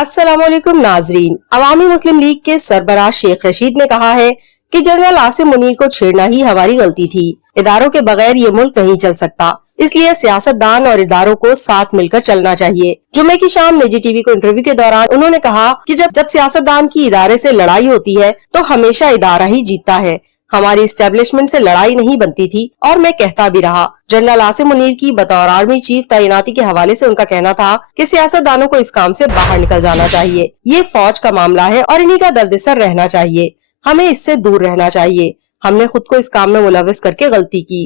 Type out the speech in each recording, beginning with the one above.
अस्सलाम वालेकुम नाजरीन। अवामी मुस्लिम लीग के सरबराह शेख रशीद ने कहा है कि जनरल आसिम मुनीर को छेड़ना ही हमारी गलती थी। इदारों के बगैर ये मुल्क नहीं चल सकता, इसलिए सियासतदान और इदारों को साथ मिलकर चलना चाहिए। जुमे की शाम निजी टीवी को इंटरव्यू के दौरान उन्होंने कहा कि जब सियासतदान की इदारे से लड़ाई होती है तो हमेशा इदारा ही जीतता है। हमारी इस्टेब्लिशमेंट से लड़ाई नहीं बनती थी और मैं कहता भी रहा। जनरल आसिम मुनीर की बतौर आर्मी चीफ तैनाती के हवाले से उनका कहना था कि सियासतदानों को इस काम से बाहर निकल जाना चाहिए। ये फौज का मामला है और इन्हीं का दर्द-ए-सर रहना चाहिए। हमें इससे दूर रहना चाहिए। हमने खुद को इस काम में मुलविस करके गलती की।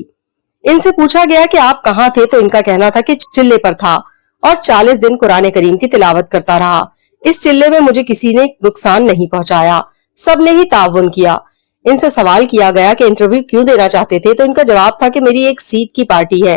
इनसे पूछा गया कि आप कहाँ थे तो इनका कहना था कि चिल्ले पर था और 40 दिन कुरान करीम की तिलावत करता रहा। इस चिल्ले में मुझे किसी ने नुकसान नहीं पहुंचाया, सबने ही ताउन किया। इनसे सवाल किया गया कि इंटरव्यू क्यों देना चाहते थे तो इनका जवाब था कि मेरी एक सीट की पार्टी है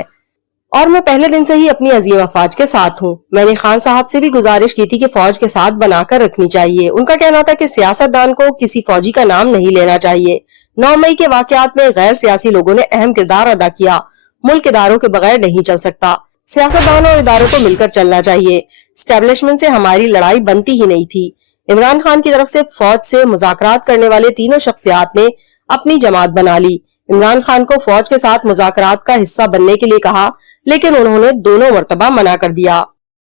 और मैं पहले दिन से ही अपनी अजीम अफवाज के साथ हूँ। मैंने खान साहब से भी गुजारिश की थी कि फौज के साथ बनाकर रखनी चाहिए। उनका कहना था कि सियासतदान को किसी फौजी का नाम नहीं लेना चाहिए। 9 मई के वाकयात में गैर सियासी लोगों ने अहम किरदार अदा किया। मुल्क इदारों के बगैर नहीं चल सकता। सियासतदान और इदारों को मिलकर चलना चाहिए। एस्टेब्लिशमेंट से हमारी लड़ाई बनती ही नहीं थी। इमरान खान की तरफ से फौज से मुज़ाकरात करने वाले तीनों शख्सियात ने अपनी जमात बना ली। इमरान खान को फौज के साथ मुज़ाकरात का हिस्सा बनने के लिए कहा, लेकिन उन्होंने दोनों मर्तबा मना कर दिया।